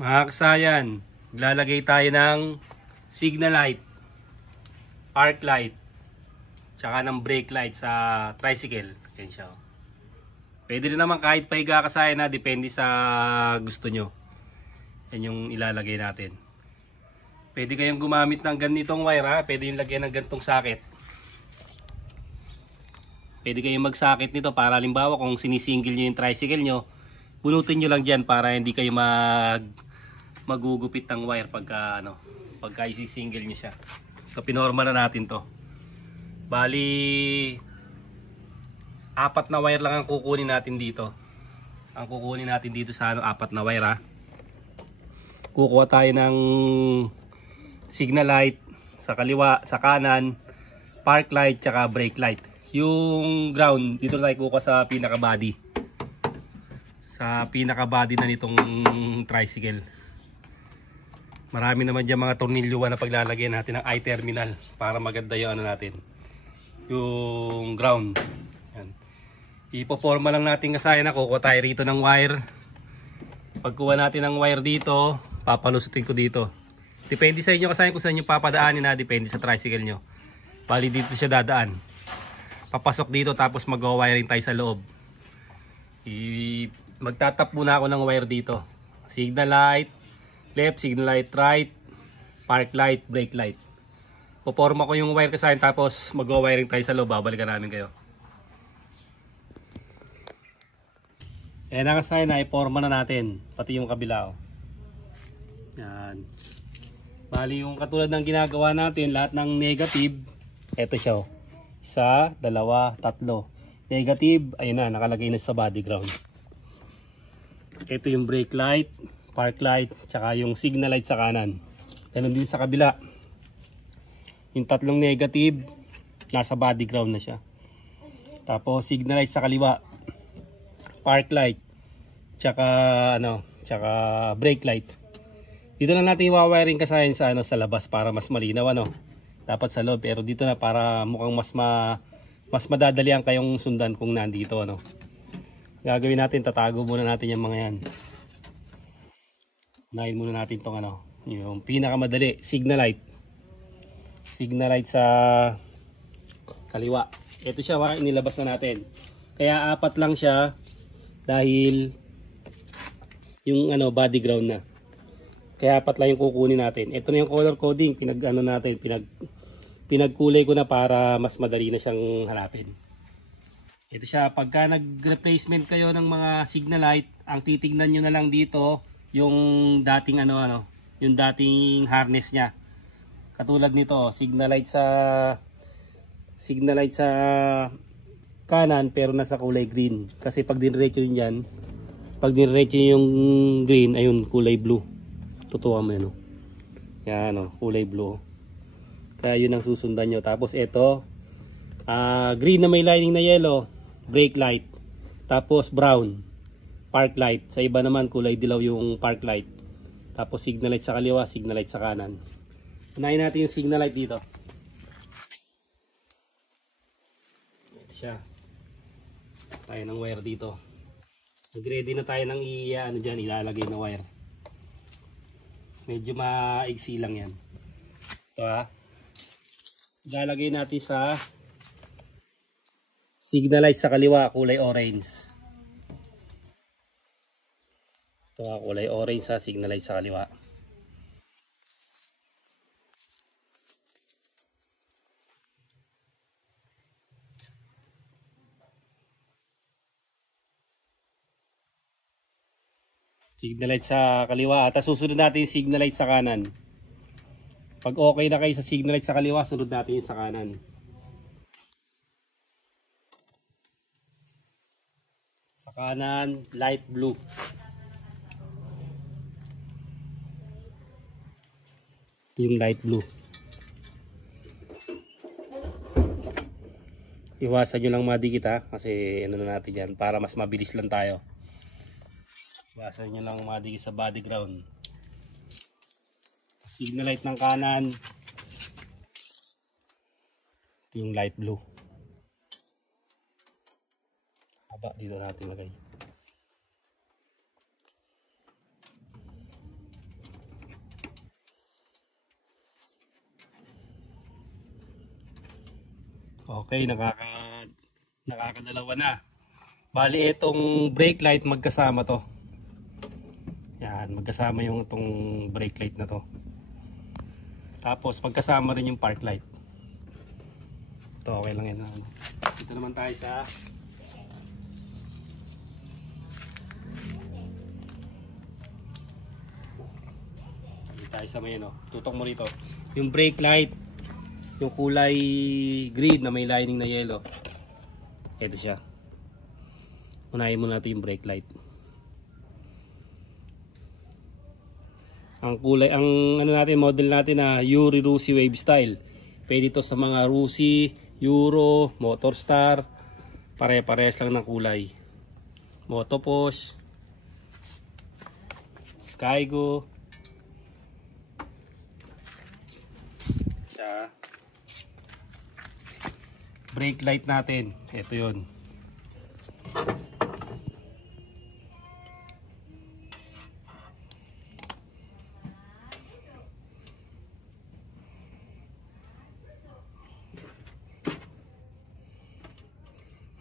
Mga kasayan, lalagay tayo ng signal light, arc light, tsaka ng brake light sa tricycle. Yan siya. Pwede rin naman kahit pahiga kasayan na, depende sa gusto nyo. Yan yung ilalagay natin. Pwede kayong gumamit ng ganitong wire ha. Pwede yung lagyan ng ganitong socket. Pwede kayong mag-socket nito para halimbawa kung sinisingil nyo yung tricycle nyo, bunutin nyo lang dyan para hindi kayo magugupit ng wire pagka isisingil nyo siya. So pinorma na natin to. Bali 4 na wire lang ang kukunin natin dito. Ang kukunin natin dito sa 4 na wire ha. Kukuha tayo ng signal light sa kaliwa, sa kanan, park light, tsaka brake light. Yung ground dito tayo kukuha sa pinaka body. Sa pinaka body na nitong tricycle. Marami naman dyan mga tornilyuan na paglalagyan natin ng I-terminal para maganda yung natin. Yung ground. Yan. Ipoporma lang natin kasayan na kukuha tayo rito ng wire. Pagkuha natin ng wire dito, papalusutin ko dito. Depende sa inyo kasayan kung saan nyo papadaanin na, depende sa tricycle nyo. Bali dito siya dadaan. Papasok dito tapos mag-wiring tayo sa loob. Magtatap muna ako ng wire dito. Signal light, left, signal light right, park light, brake light. Poporma ko yung wire kasayan tapos mag-wiring tayo sa loob. Babalikan namin kayo. Ayan na kasayan na, iporma na natin. Pati yung kabila. Yan. Bali yung katulad ng ginagawa natin, lahat ng negative, eto siya. 1, 2, 3. Negative, ayun na, nakalagay na sa body ground. Ito yung brake light, park light, tsaka yung signal light sa kanan. Ganun din sa kabila. Yung 3 negative, nasa body ground na siya. Tapos signal light sa kaliwa, park light, tsaka brake light. Dito na natin i-wiring kasayan sa sa labas para mas malinaw Dapat sa loob pero dito na para mukhang mas madadalian kayong sundan kung nandito Gagawin natin, tatago muna natin yung mga yan. Unahin muna natin tong yung pinakamadali, signal light. Signal light sa kaliwa. Ito siya, inilabas na natin. Kaya 4 lang siya dahil yung body ground na. Kaya 4 lang yung kukunin natin. Ito na yung color coding, pinagkulay ko na para mas madali na siyang hanapin. Ito siya, pagka nag-replacement kayo ng mga signal light, ang titignan nyo na lang dito yung dating yung dating harness niya. Katulad nito, signal light sa kanan pero nasa kulay green. Kasi pag diniretso yun yan, pag diniretso yung green, ayun kulay blue. Tutuwa mo yan kulay blue. Kaya yun ang susundan nyo. Tapos ito, green na may lining na yellow, brake light. Tapos brown, park light. Sa iba naman kulay dilaw yung park light. Tapos signal light sa kaliwa, signal light sa kanan. Unahin natin yung signal light dito. Ito siya. Tayo ng wire dito. Nag-ready na tayo ng ilalagay na wire. Medyo maigsi lang yan. Ito ilalagay natin sa signal light sa kaliwa, kulay orange. Ito kulay orange sa signal light sa kaliwa. Signal light sa kaliwa at susunod natin yung signal light sa kanan. Pag okay na kayo sa signal light sa kaliwa, sunod natin yung sa kanan. Sa kanan, light blue. Ito yung light blue. Iwasan nyo lang madikit kasi na natin yan para mas mabilis lang tayo. Iwasan nyo lang madikit sa body ground. Signal light ng kanan. Ito yung light blue. Haba dito natin lagay. Okay, nakakadalawa na. Bali itong brake light magkasama to. Yan, magkasama yung itong brake light na to. Tapos magkasama rin yung park light. Ito okay lang yan. Dito naman tayo sa may tutok mo rito. Yung brake light, yung kulay green na may lining na yellow. Ito siya. Unahin mo natin yung brake light. Ang kulay, ang model natin na Yuri Rusi Wave Style. Pwede ito sa mga Rusi, Euro, Motorstar. Pare-parehas lang ng kulay. Motoposh, Skygo. Brake light natin, ito yun.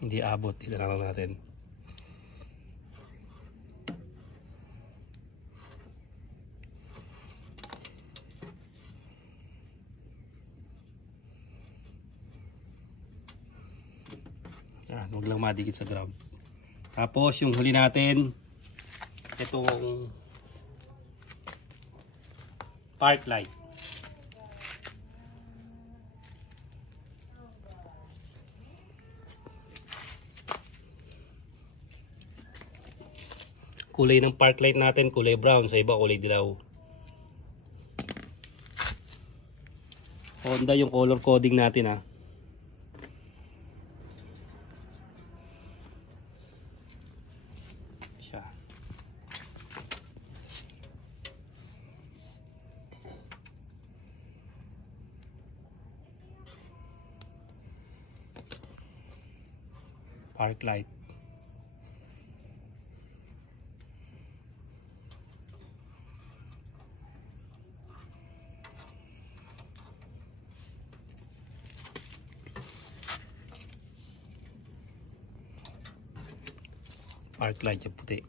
Hindi abot, ilan lang natin. Huwag lang madikit sa ground. Tapos yung huli natin, itong park light. Kulay ng park light natin, kulay brown. Sa iba kulay dilaw. Honda yung color coding natin park light. Park light yung puti.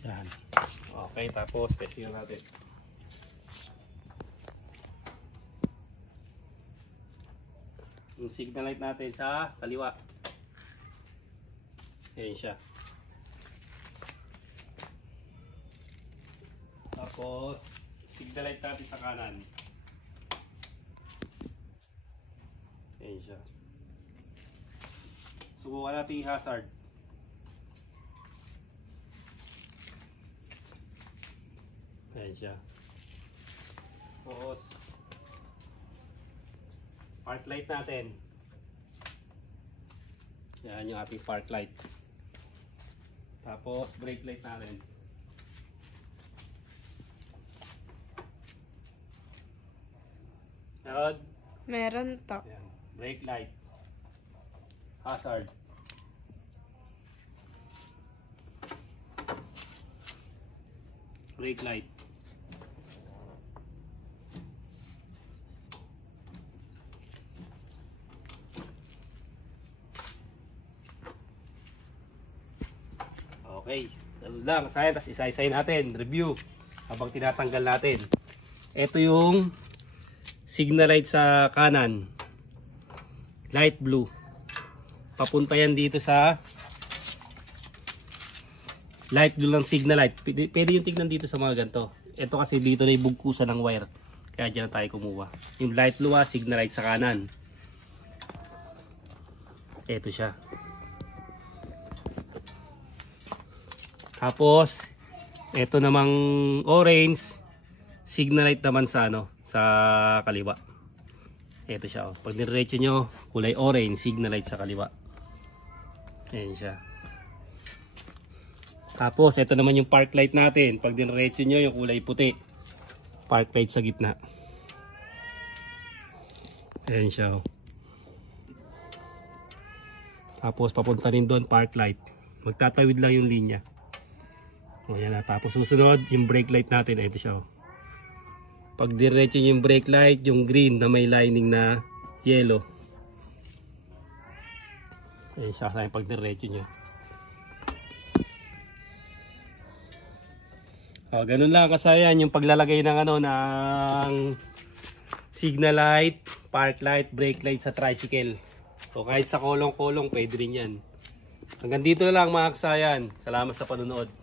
Yan. Okay, tapos testing natin. Yung signal light natin sa kaliwa. Ayan siya. Tapos signal light natin sa kanan. Ayan siya. Subukan natin yung hazard. Ayan siya. Tapos park light natin. Yan yung ating park light. Tapos brake light natin. Meron? Meron to. Yan. Brake light. Hazard. Brake light. Okay, ganun lang. Tapos isa-isay natin. Review habang tinatanggal natin. Ito yung signal light sa kanan. Light blue. Papunta yan dito sa light blue ng signal light. Pwede yung tignan dito sa mga ganito. Ito kasi dito na ibugkusan ng wire. Kaya dyan na tayo kumuha. Yung light blue signal light sa kanan. Ito siya. Tapos ito namang orange signal light naman sa sa kaliwa. Ito siya. Pag nirecho nyo, kulay orange signal light sa kaliwa. Ayan siya. Tapos ito naman yung park light natin. Pag nirecho nyo, yung kulay puti. Park light sa gitna. Ayan siya oh. Tapos papunta rin doon park light. Magtatawid lang yung linya. O yan na. Tapos susunod yung brake light natin. Ito siya oh. Pag diretso yung brake light, yung green na may lining na yellow. Ayan siya sa pag diretso nyo. O, ganun lang kasayan yung paglalagay ng ano ng signal light, park light, brake light sa tricycle. So kahit sa kolong-kolong pwede rin yan. Hanggang dito na lang mga kasayan. Salamat sa panonood.